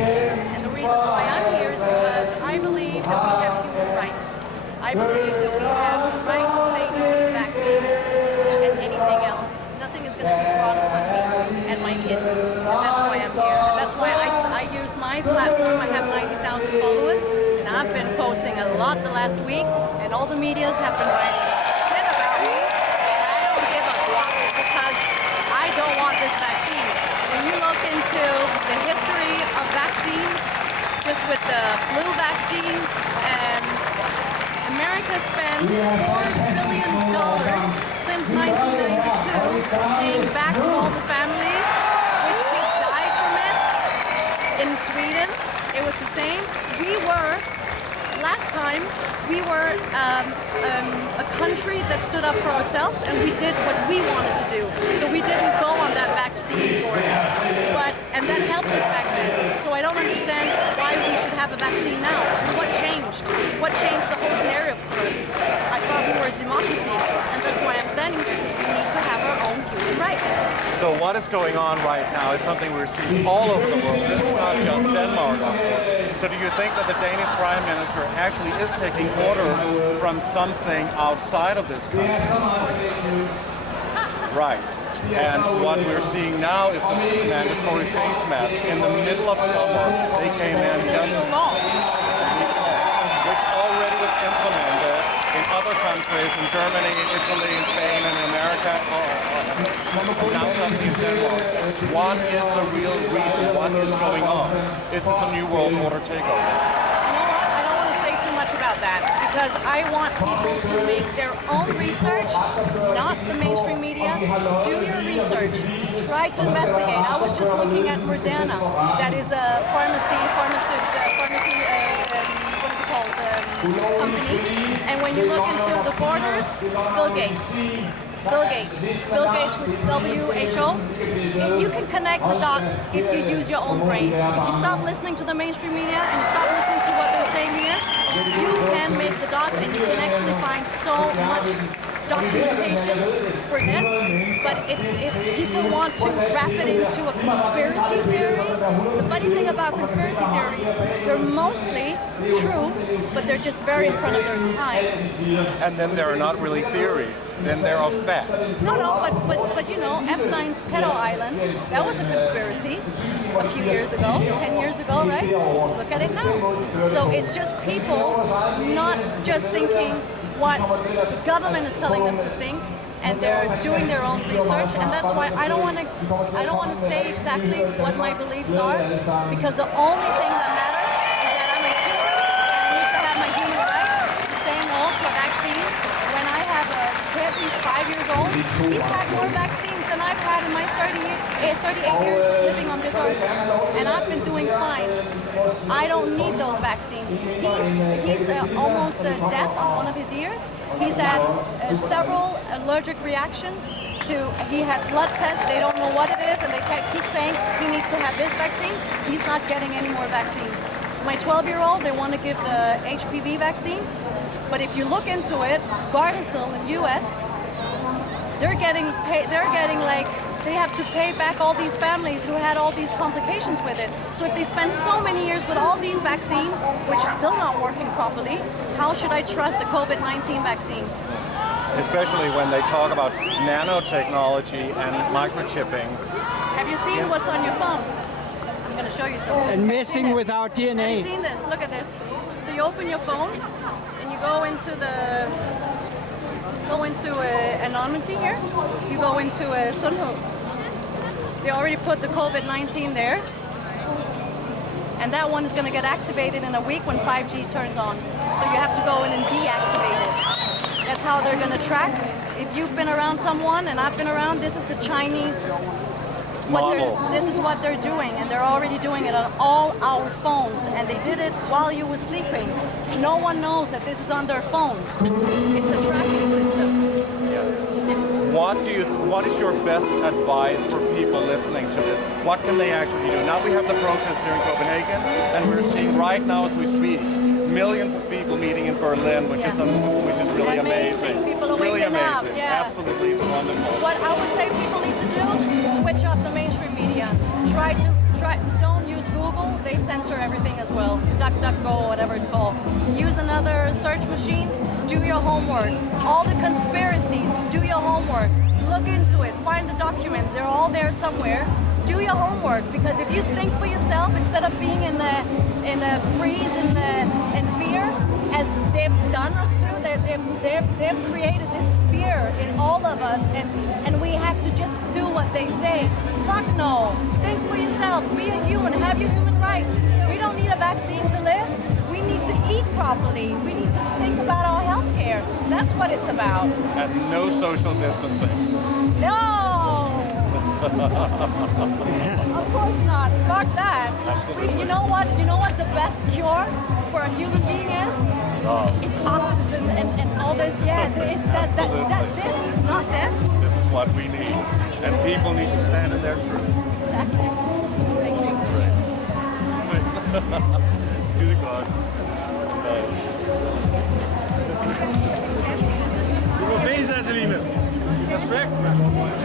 And the reason why I'm here is because I believe that we have human rights. I believe that we have the right to say no to vaccines and anything else. Nothing is going to be wrong with me and my kids. And that's why I'm here. And that's why I use my platform. I have 90,000 followers. And I've been posting a lot the last week. And all the medias have been writing shit about me. And I don't give a fuck because I don't want this vaccine. When you look into the history of vaccines, just with the flu vaccine, America spent $4 billion since 1992 paying back to all the families, which kids died from it. In Sweden, it was the same. Last time, we were a country that stood up for ourselves and we did what we wanted to do. So we didn't go on that vaccine for it. And that helped us back then. So I don't understand why we should have a vaccine now. What changed? What changed the whole scenario for us? I thought we were a democracy, and that's why I'm standing here, because we need to have our own human rights. So what is going on right now is something we're seeing all over the world. This is not just Denmark, of course. So do you think that the Danish Prime Minister actually is taking orders from something outside of this country? Right. And what we're seeing now is the mandatory face mask. In the middle of summer, they came in just... which already was implemented in other countries, in Germany, in Italy, in Spain, and in America, now something in Denmark. What is the real reason? What is going on? Is this a new world order takeover? About that, because I want people to make their own research, not the mainstream media. Do your research. Try to investigate. I was just looking at Moderna, that is a pharmacy, what is it called, company. And when you look into the borders, Bill Gates with WHO. You can connect the dots if you use your own brain. If you stop listening to the mainstream media and you stop listening to what they're saying here, you can make the dots and you can actually find so much documentation for this. But if people want to wrap it into a conspiracy theory, the funny thing about conspiracy theories, they're mostly true, but they're just very in front of their time. And then they're not really theories. Then they're of fact. No, but you know, Epstein's pedo island, that was a conspiracy a few years ago, 10 years ago, right? Look at it now. So it's just people not just thinking what the government is telling them to think, and they're doing their own research, and that's why I don't want to say exactly what my beliefs are, because the only thing that matters is that I'm a human and I need to have my human rights. Saying no to a vaccine. When I have a kid who's 5 years old, he's had more vaccines than I've had in my 38 years of living on this earth, and I've been doing fine. I don't need those vaccines. He's almost deaf on one of his ears. He's had several allergic reactions he had blood tests, they don't know what it is, and they keep saying he needs to have this vaccine. He's not getting any more vaccines. My 12-year-old, they want to give the HPV vaccine, but if you look into it, Gardasil in US, they have to pay back all these families who had all these complications with it. So if they spend so many years with all these vaccines, which is still not working properly, how should I trust a COVID-19 vaccine? Especially when they talk about nanotechnology and microchipping. Have you seen what's on your phone? I'm going to show you something. And messing with our DNA. Have you seen this? Look at this. So you open your phone and you go into anonymity here. You go into sundhed. They already put the COVID-19 there. And that one is going to get activated in a week when 5G turns on. So you have to go in and deactivate it. That's how they're going to track. If you've been around someone and I've been around, this is the Chinese model. This is what they're doing, and they're already doing it on all our phones. And they did it while you were sleeping. No one knows that this is on their phone. It's a tracking system. Yes. What is your best advice for people listening to this? What can they actually do? Now we have the process here in Copenhagen, and we're seeing right now as we speak millions of people meeting in Berlin, which is really amazing. People are really waking amazing. up. Yeah. Absolutely, it's wonderful. What I would say people need to do is switch off the mainstream media. Don't use Google. They send censor everything as well. DuckDuckGo, whatever it's called. Use another search machine. Do your homework. All the conspiracies, do your homework. Look into it. Find the documents. They're all there somewhere. Do your homework, because if you think for yourself instead of being in a freeze in fear, as they've done us to, they've created this fear in all of us, and we have to just do what they say. Fuck no. Think for yourself. Be a human. Have your human rights. We don't need a vaccine to live. We need to eat properly. We need to think about our health care. That's what it's about. And no social distancing. No! Of course not. Fuck that. Absolutely. You know what the best cure for a human being is? It's autism and all this. Yeah, it's that this, not this. This is what we need. And people need to stand in their truth. Exactly. Thank you. Skide godt. Du må fæse, Saseline. Respekt, mand.